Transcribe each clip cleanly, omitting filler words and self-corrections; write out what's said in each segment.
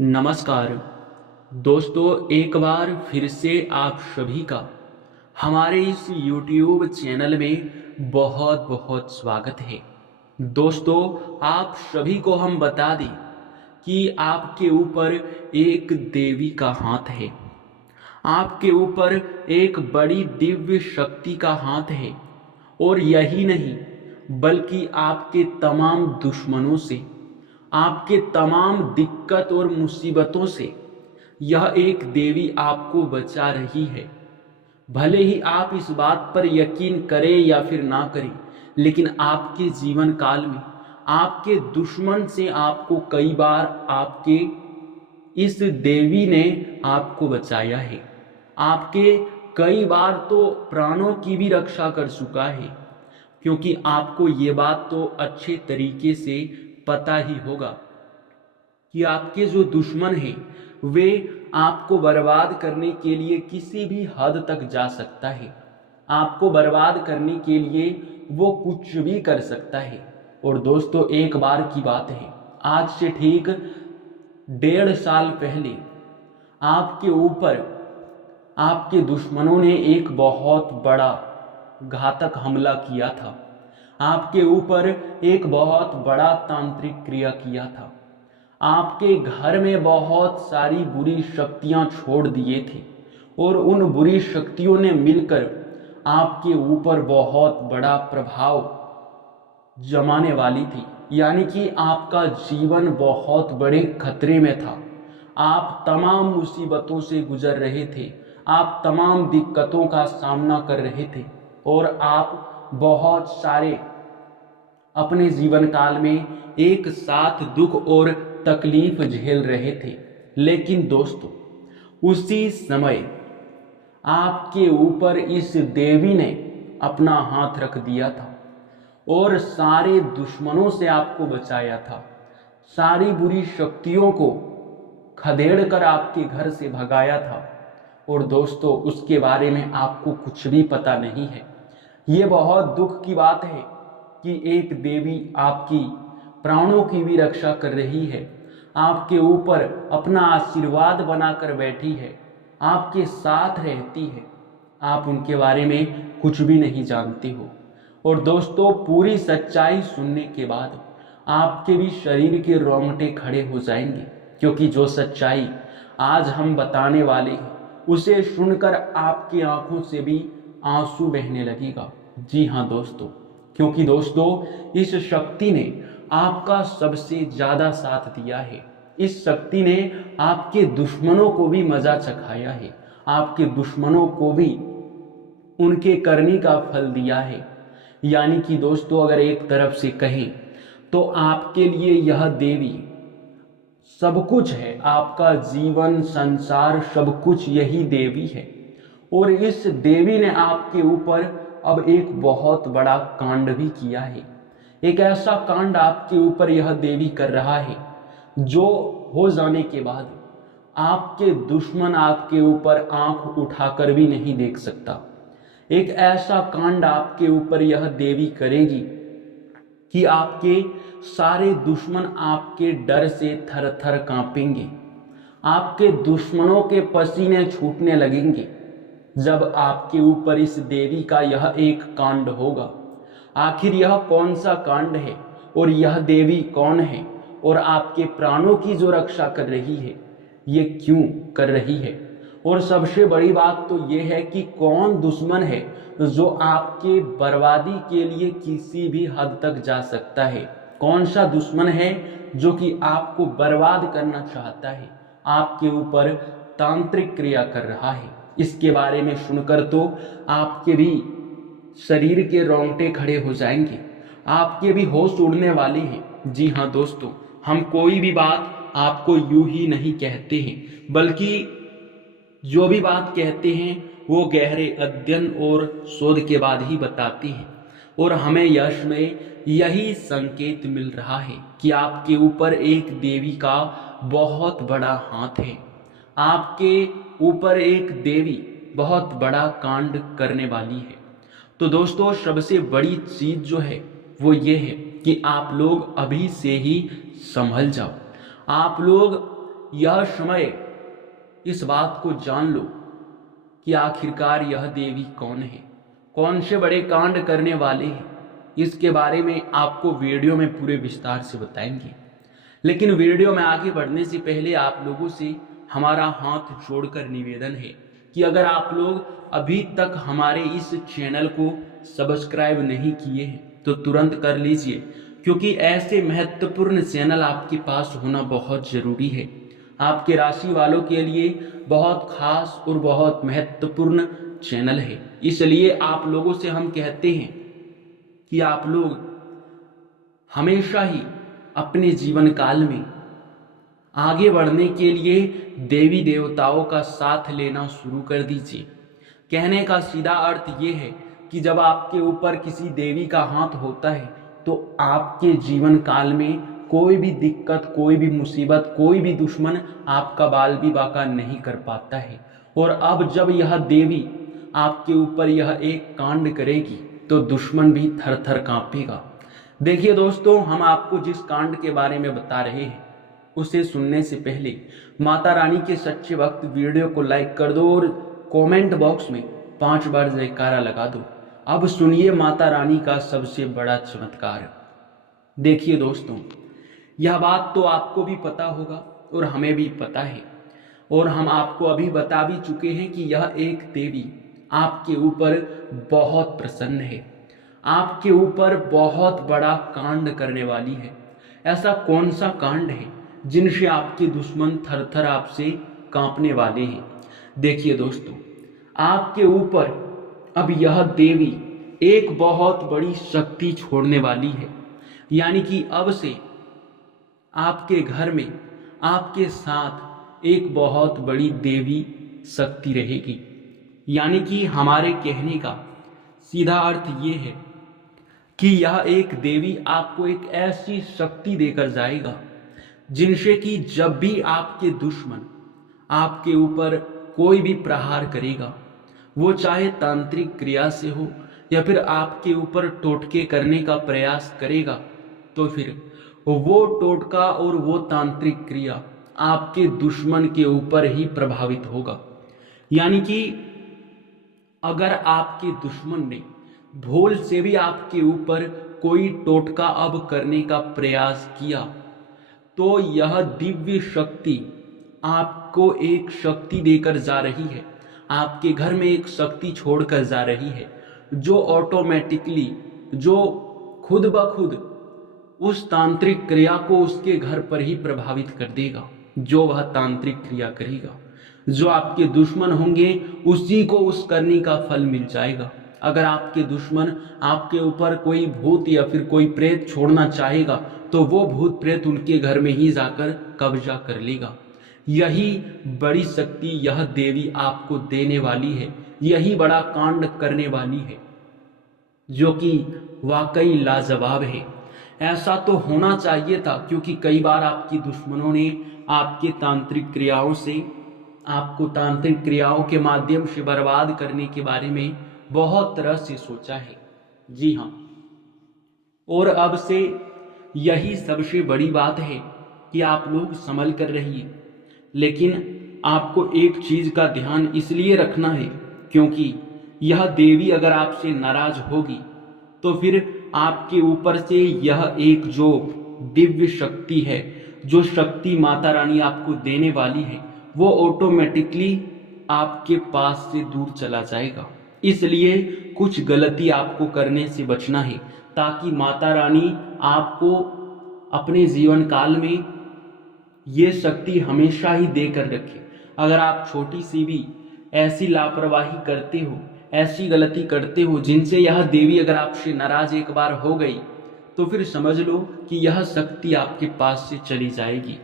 नमस्कार दोस्तों, एक बार फिर से आप सभी का हमारे इस YouTube चैनल में बहुत बहुत स्वागत है। दोस्तों, आप सभी को हम बता दें कि आपके ऊपर एक देवी का हाथ है। आपके ऊपर एक बड़ी दिव्य शक्ति का हाथ है और यही नहीं बल्कि आपके तमाम दुश्मनों से, आपके तमाम दिक्कत और मुसीबतों से यह एक देवी आपको बचा रही है। भले ही आप इस बात पर यकीन करें या फिर ना करें, लेकिन आपके जीवन काल में आपके दुश्मन से आपको कई बार आपके इस देवी ने आपको बचाया है। आपके कई बार तो प्राणों की भी रक्षा कर चुका है, क्योंकि आपको ये बात तो अच्छे तरीके से पता ही होगा कि आपके जो दुश्मन हैं वे आपको बर्बाद करने के लिए किसी भी हद तक जा सकता है। आपको बर्बाद करने के लिए वो कुछ भी कर सकता है। और दोस्तों, एक बार की बात है, आज से ठीक 1.5 साल पहले आपके ऊपर आपके दुश्मनों ने एक बहुत बड़ा घातक हमला किया था। आपके ऊपर एक बहुत बड़ा तांत्रिक क्रिया किया था। आपके घर में बहुत सारी बुरी शक्तियां छोड़ दिए थे और उन बुरी शक्तियों ने मिलकर आपके ऊपर बहुत बड़ा प्रभाव जमाने वाली थी। यानी कि आपका जीवन बहुत बड़े खतरे में था। आप तमाम मुसीबतों से गुजर रहे थे, आप तमाम दिक्कतों का सामना कर रहे थे और आप बहुत सारे अपने जीवन काल में एक साथ दुख और तकलीफ झेल रहे थे। लेकिन दोस्तों, उसी समय आपके ऊपर इस देवी ने अपना हाथ रख दिया था और सारे दुश्मनों से आपको बचाया था। सारी बुरी शक्तियों को खदेड़ कर आपके घर से भगाया था। और दोस्तों, उसके बारे में आपको कुछ भी पता नहीं है। ये बहुत दुख की बात है कि एक देवी आपकी प्राणों की भी रक्षा कर रही है, आपके ऊपर अपना आशीर्वाद बनाकर बैठी है, आपके साथ रहती है। आप उनके बारे में कुछ भी नहीं जानते हो। और दोस्तों, पूरी सच्चाई सुनने के बाद आपके भी शरीर के रोंगटे खड़े हो जाएंगे, क्योंकि जो सच्चाई आज हम बताने वाले हैं उसे सुनकर आपकी आंखों से भी आंसू बहने लगेगा। जी हाँ दोस्तों, क्योंकि दोस्तों, इस शक्ति ने आपका सबसे ज्यादा साथ दिया है। इस शक्ति ने आपके दुश्मनों को भी मजा चखाया है, आपके दुश्मनों को भी उनके करनी का फल दिया है। यानी कि दोस्तों, अगर एक तरफ से कहें तो आपके लिए यह देवी सब कुछ है। आपका जीवन, संसार, सब कुछ यही देवी है। और इस देवी ने आपके ऊपर अब एक बहुत बड़ा कांड भी किया है। एक ऐसा कांड आपके ऊपर यह देवी कर रहा है जो हो जाने के बाद आपके दुश्मन आपके ऊपर आंख उठाकर भी नहीं देख सकता। एक ऐसा कांड आपके ऊपर यह देवी करेगी कि आपके सारे दुश्मन आपके डर से थर थर कांपेंगे। आपके दुश्मनों के पसीने छूटने लगेंगे जब आपके ऊपर इस देवी का यह एक कांड होगा। आखिर यह कौन सा कांड है और यह देवी कौन है और आपके प्राणों की जो रक्षा कर रही है ये क्यों कर रही है? और सबसे बड़ी बात तो ये है कि कौन दुश्मन है जो आपके बर्बादी के लिए किसी भी हद तक जा सकता है? कौन सा दुश्मन है जो कि आपको बर्बाद करना चाहता है, आपके ऊपर तांत्रिक क्रिया कर रहा है? इसके बारे में सुनकर तो आपके भी शरीर के रोंगटे खड़े हो जाएंगे, आपके भी होश उड़ने वाले हैं। जी हाँ दोस्तों, हम कोई भी बात आपको यूं ही नहीं कहते हैं, बल्कि जो भी बात कहते हैं वो गहरे अध्ययन और शोध के बाद ही बताते हैं। और हमें यश में यही संकेत मिल रहा है कि आपके ऊपर एक देवी का बहुत बड़ा हाथ है। आपके ऊपर एक देवी बहुत बड़ा कांड करने वाली है। तो दोस्तों, सबसे बड़ी चीज जो है वो ये है कि आप लोग अभी से ही संभल जाओ। आप लोग यह समय इस बात को जान लो कि आखिरकार यह देवी कौन है, कौन से बड़े कांड करने वाले हैं। इसके बारे में आपको वीडियो में पूरे विस्तार से बताएंगे। लेकिन वीडियो में आगे बढ़ने से पहले आप लोगों से हमारा हाथ जोड़कर निवेदन है कि अगर आप लोग अभी तक हमारे इस चैनल को सब्सक्राइब नहीं किए हैं तो तुरंत कर लीजिए, क्योंकि ऐसे महत्वपूर्ण चैनल आपके पास होना बहुत ज़रूरी है। आपके राशि वालों के लिए बहुत खास और बहुत महत्वपूर्ण चैनल है। इसलिए आप लोगों से हम कहते हैं कि आप लोग हमेशा ही अपने जीवन काल में आगे बढ़ने के लिए देवी देवताओं का साथ लेना शुरू कर दीजिए। कहने का सीधा अर्थ ये है कि जब आपके ऊपर किसी देवी का हाथ होता है तो आपके जीवन काल में कोई भी दिक्कत, कोई भी मुसीबत, कोई भी दुश्मन आपका बाल भी बाका नहीं कर पाता है। और अब जब यह देवी आपके ऊपर यह एक कांड करेगी तो दुश्मन भी थर थर कांपेगा। देखिए दोस्तों, हम आपको जिस कांड के बारे में बता रहे हैं उसे सुनने से पहले माता रानी के सच्चे भक्त वीडियो को लाइक कर दो और कमेंट बॉक्स में 5 बार जयकारा लगा दो। अब सुनिए माता रानी का सबसे बड़ा चमत्कार। देखिए दोस्तों, यह बात तो आपको भी पता होगा और हमें भी पता है, और हम आपको अभी बता भी चुके हैं कि यह एक देवी आपके ऊपर बहुत प्रसन्न है, आपके ऊपर बहुत बड़ा कांड करने वाली है। ऐसा कौन सा कांड है जिनसे आपके दुश्मन थर थर आपसे कांपने वाले हैं? देखिए दोस्तों, आपके ऊपर अब यह देवी एक बहुत बड़ी शक्ति छोड़ने वाली है। यानी कि अब से आपके घर में आपके साथ एक बहुत बड़ी देवी शक्ति रहेगी। यानी कि हमारे कहने का सीधा अर्थ ये है कि यह एक देवी आपको एक ऐसी शक्ति देकर जाएगा जिनसे कि जब भी आपके दुश्मन आपके ऊपर कोई भी प्रहार करेगा, वो चाहे तांत्रिक क्रिया से हो या फिर आपके ऊपर टोटके करने का प्रयास करेगा, तो फिर वो टोटका और वो तांत्रिक क्रिया आपके दुश्मन के ऊपर ही प्रभावित होगा। यानी कि अगर आपके दुश्मन ने भूल से भी आपके ऊपर कोई टोटका अब करने का प्रयास किया तो यह दिव्य शक्ति आपको एक शक्ति देकर जा रही है, आपके घर में एक शक्ति छोड़कर जा रही है, जो ऑटोमेटिकली, जो खुद ब खुद उस तांत्रिक क्रिया को उसके घर पर ही प्रभावित कर देगा। जो वह तांत्रिक क्रिया करेगा, जो आपके दुश्मन होंगे उसी को उस करने का फल मिल जाएगा। अगर आपके दुश्मन आपके ऊपर कोई भूत या फिर कोई प्रेत छोड़ना चाहेगा तो वो भूत प्रेत उनके घर में ही जाकर कब्जा कर लेगा। यही बड़ी शक्ति यह देवी आपको देने वाली है, यही बड़ा कांड करने वाली है, जो कि वाकई लाजवाब है। ऐसा तो होना चाहिए था, क्योंकि कई बार आपकी दुश्मनों ने आपके तांत्रिक क्रियाओं से, आपको तांत्रिक क्रियाओं के माध्यम से बर्बाद करने के बारे में बहुत तरह से सोचा है। जी हाँ, और अब से यही सबसे बड़ी बात है कि आप लोग संभल कर रहिए। लेकिन आपको एक चीज का ध्यान इसलिए रखना है क्योंकि यह देवी अगर आपसे नाराज होगी तो फिर आपके ऊपर से यह एक जो दिव्य शक्ति है, जो शक्ति माता रानी आपको देने वाली है, वो ऑटोमेटिकली आपके पास से दूर चला जाएगा। इसलिए कुछ गलती आपको करने से बचना है, ताकि माता रानी आपको अपने जीवन काल में ये शक्ति हमेशा ही देकर रखे। अगर आप छोटी सी भी ऐसी लापरवाही करते हो, ऐसी गलती करते हो जिनसे यह देवी अगर आपसे नाराज एक बार हो गई, तो फिर समझ लो कि यह शक्ति आपके पास से चली जाएगी।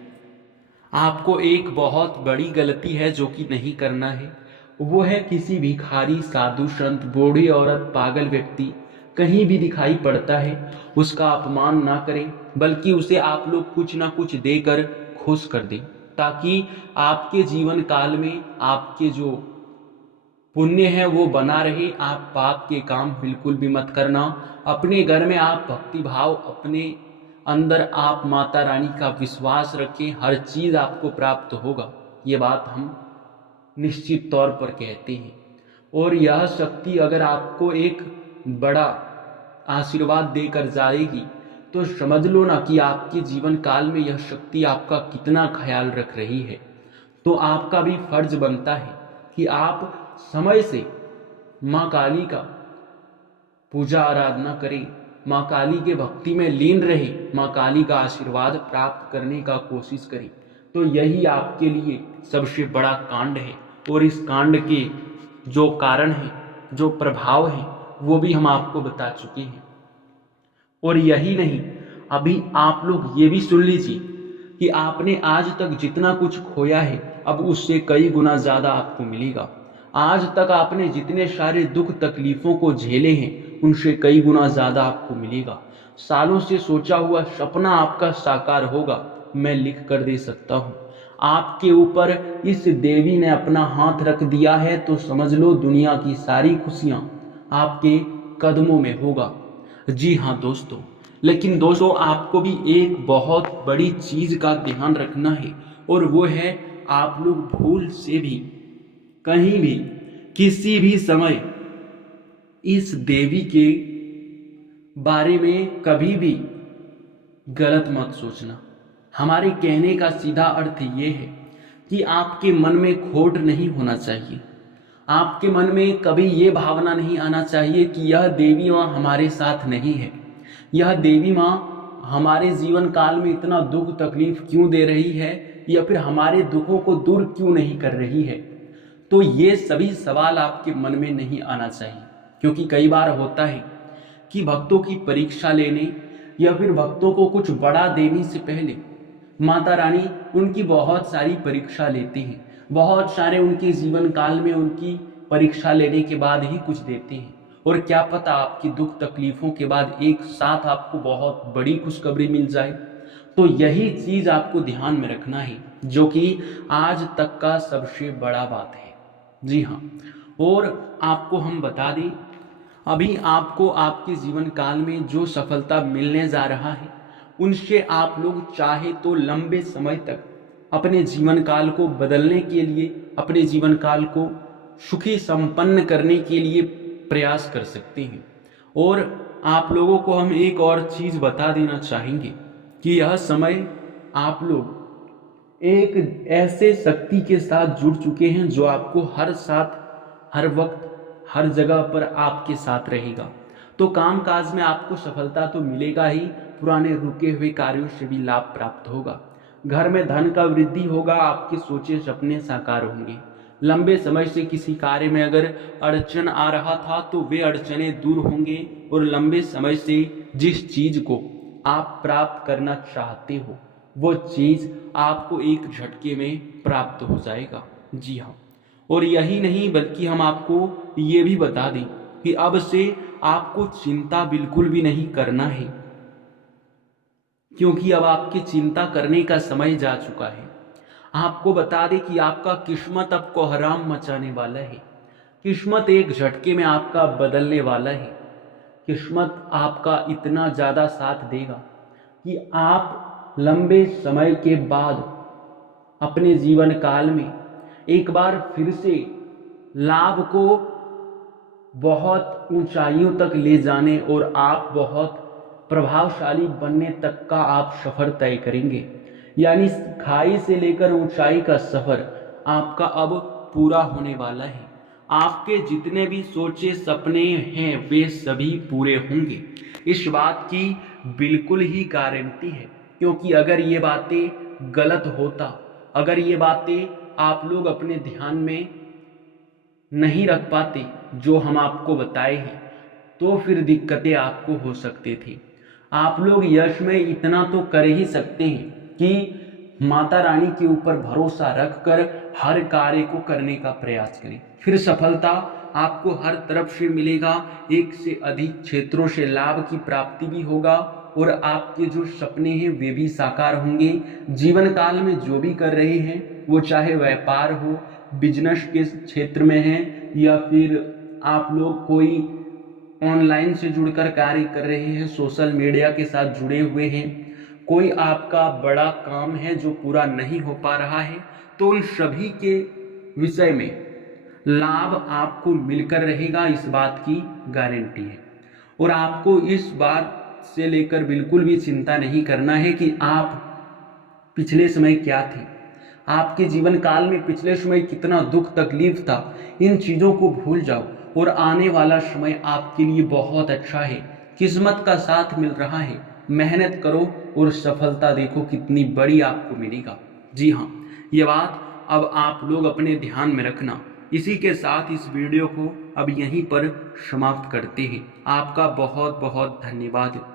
आपको एक बहुत बड़ी गलती है जो कि नहीं करना है, वो है किसी भिखारी, साधु, संत, बूढ़ी औरत, पागल व्यक्ति कहीं भी दिखाई पड़ता है उसका अपमान ना करें, बल्कि उसे आप लोग कुछ ना कुछ देकर खुश कर दें, ताकि आपके जीवन काल में आपके जो पुण्य है वो बना रहे। आप पाप के काम बिल्कुल भी मत करना। अपने घर में आप भक्ति भाव अपने अंदर आप माता रानी का विश्वास रखें, हर चीज़ आपको प्राप्त होगा। ये बात हम निश्चित तौर पर कहते हैं। और यह शक्ति अगर आपको एक बड़ा आशीर्वाद देकर जाएगी तो समझ लो ना कि आपके जीवन काल में यह शक्ति आपका कितना ख्याल रख रही है। तो आपका भी फर्ज बनता है कि आप समय से माँ काली का पूजा आराधना करें, माँ काली के भक्ति में लीन रहे, माँ काली का आशीर्वाद प्राप्त करने का कोशिश करें। तो यही आपके लिए सबसे बड़ा कांड है। और इस कांड के जो कारण है, जो प्रभाव है, वो भी हम आपको बता चुके हैं। और यही नहीं, अभी आप लोग ये भी सुन लीजिए कि आपने आज तक जितना कुछ खोया है अब उससे कई गुना ज़्यादा आपको मिलेगा। आज तक आपने जितने सारे दुख तकलीफ़ों को झेले हैं उनसे कई गुना ज़्यादा आपको मिलेगा। सालों से सोचा हुआ सपना आपका साकार होगा, मैं लिख कर दे सकता हूँ। आपके ऊपर इस देवी ने अपना हाथ रख दिया है तो समझ लो दुनिया की सारी खुशियाँ आपके कदमों में होगा। जी हाँ दोस्तों, लेकिन दोस्तों आपको भी एक बहुत बड़ी चीज़ का ध्यान रखना है, और वो है आप लोग भूल से भी कहीं भी किसी भी समय इस देवी के बारे में कभी भी गलत मत सोचना। हमारे कहने का सीधा अर्थ ये है कि आपके मन में खोट नहीं होना चाहिए। आपके मन में कभी ये भावना नहीं आना चाहिए कि यह देवी माँ हमारे साथ नहीं है, यह देवी माँ हमारे जीवन काल में इतना दुख तकलीफ क्यों दे रही है, या फिर हमारे दुखों को दूर क्यों नहीं कर रही है। तो ये सभी सवाल आपके मन में नहीं आना चाहिए, क्योंकि कई बार होता है कि भक्तों की परीक्षा लेने या फिर भक्तों को कुछ बड़ा देने से पहले माता रानी उनकी बहुत सारी परीक्षा लेती हैं। बहुत सारे उनके जीवन काल में उनकी परीक्षा लेने के बाद ही कुछ देते हैं। और क्या पता आपकी दुख तकलीफों के बाद एक साथ आपको बहुत बड़ी खुशखबरी मिल जाए। तो यही चीज़ आपको ध्यान में रखना है, जो कि आज तक का सबसे बड़ा बात है। जी हाँ, और आपको हम बता दें, अभी आपको आपके जीवन काल में जो सफलता मिलने जा रहा है उनसे आप लोग चाहे तो लंबे समय तक अपने जीवन काल को बदलने के लिए, अपने जीवन काल को सुखी संपन्न करने के लिए प्रयास कर सकते हैं। और आप लोगों को हम एक और चीज़ बता देना चाहेंगे कि यह समय आप लोग एक ऐसे शक्ति के साथ जुड़ चुके हैं जो आपको हर साथ, हर वक्त, हर जगह पर आपके साथ रहेगा। तो काम काज में आपको सफलता तो मिलेगा ही, पुराने रुके हुए कार्यों से भी लाभ प्राप्त होगा। घर में धन का वृद्धि होगा, आपके सोचे सपने साकार होंगे। लंबे समय से किसी कार्य में अगर अड़चन आ रहा था तो वे अड़चने दूर होंगे, और लंबे समय से जिस चीज को आप प्राप्त करना चाहते हो वो चीज आपको एक झटके में प्राप्त हो जाएगा। जी हाँ, और यही नहीं बल्कि हम आपको ये भी बता दें कि अब से आपको चिंता बिल्कुल भी नहीं करना है, क्योंकि अब आपकी चिंता करने का समय जा चुका है। आपको बता दें कि आपका किस्मत अब कोहराम मचाने वाला है। किस्मत एक झटके में आपका बदलने वाला है। किस्मत आपका इतना ज़्यादा साथ देगा कि आप लंबे समय के बाद अपने जीवन काल में एक बार फिर से लाभ को बहुत ऊंचाइयों तक ले जाने और आप बहुत प्रभावशाली बनने तक का आप सफर तय करेंगे। यानी खाई से लेकर ऊंचाई का सफर आपका अब पूरा होने वाला है। आपके जितने भी सोचे सपने हैं वे सभी पूरे होंगे, इस बात की बिल्कुल ही गारंटी है। क्योंकि अगर ये बातें गलत होता, अगर ये बातें आप लोग अपने ध्यान में नहीं रख पाते जो हम आपको बताए हैं, तो फिर दिक्कतें आपको हो सकती थी। आप लोग यश में इतना तो कर ही सकते हैं कि माता रानी के ऊपर भरोसा रखकर हर कार्य को करने का प्रयास करें, फिर सफलता आपको हर तरफ से मिलेगा। एक से अधिक क्षेत्रों से लाभ की प्राप्ति भी होगा, और आपके जो सपने हैं वे भी साकार होंगे। जीवन काल में जो भी कर रहे हैं, वो चाहे व्यापार हो, बिजनेस के क्षेत्र में है, या फिर आप लोग कोई ऑनलाइन से जुड़कर कार्य कर रहे हैं, सोशल मीडिया के साथ जुड़े हुए हैं, कोई आपका बड़ा काम है जो पूरा नहीं हो पा रहा है, तो उन सभी के विषय में लाभ आपको मिलकर रहेगा, इस बात की गारंटी है। और आपको इस बात से लेकर बिल्कुल भी चिंता नहीं करना है कि आप पिछले समय क्या थे, आपके जीवन काल में पिछले समय कितना दुख तकलीफ था। इन चीज़ों को भूल जाओ और आने वाला समय आपके लिए बहुत अच्छा है। किस्मत का साथ मिल रहा है, मेहनत करो और सफलता देखो कितनी बड़ी आपको मिलेगा। जी हाँ, ये बात अब आप लोग अपने ध्यान में रखना। इसी के साथ इस वीडियो को अब यहीं पर समाप्त करते हैं। आपका बहुत बहुत धन्यवाद।